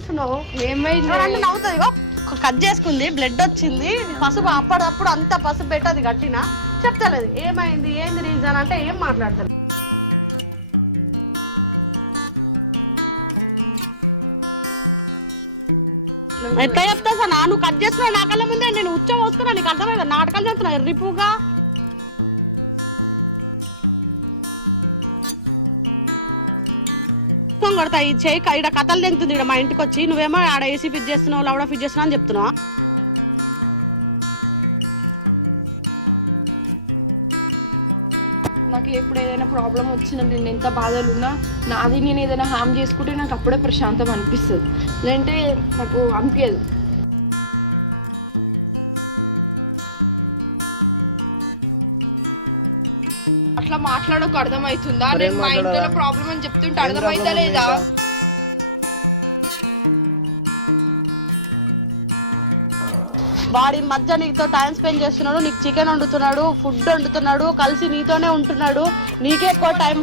నవ్విస్తున్నావు? ఏమైంది అంటే నవ్వుతుంది. కట్ చేసుకుంది, బ్లడ్ వచ్చింది, పసుపు అప్పుడప్పుడు అంతా పసుపు పెట్టి అది కట్టినా చెప్తలేదు. ఏమైంది, ఏంది రీజన్ అంటే ఏం మాట్లాడతలేదు. ఎట్లా చెప్తా సార్? నువ్వు కట్ చేస్తున్నావు నా కళ్ళ ముందే, నేను ఉచ్చ పోసుకున్నా, నీకు అర్థమైందా? నాటకాలు చేస్తున్నా ఎర్రిపుగా. కొడతా ఈ చేయి ఇక్కడ కథలు తెంగుతుంది. ఇక్కడ మా ఇంటికి వచ్చి నువ్వేమో ఆడ ఏసీ ఫిట్ చేస్తున్నావు, లౌడా ఫిట్ చేస్తున్నావు అని చెప్తున్నావు. నాకు ఎప్పుడు ఏదైనా ప్రాబ్లం వచ్చినా, నేను ఎంత బాధలు ఉన్నా, నాది నేను ఏదైనా హామ్ చేసుకుంటే నాకు అప్పుడే ప్రశాంతం అనిపిస్తుంది, లేదంటే నాకు అనిపించదు. అట్లా మాట్లాడకు, అర్థమవుతుందా? నేను మా ఇంట్లో ప్రాబ్లం అని చెప్తుంటే అర్థమైతే లేదా? వాడి మధ్య నీతో టైం స్పెండ్ చేస్తున్నాడు, నీకు చికెన్ వండుతున్నాడు, ఫుడ్ వండుతున్నాడు, కలిసి నీతోనే ఉంటున్నాడు, నీకే ఎక్కువ టైం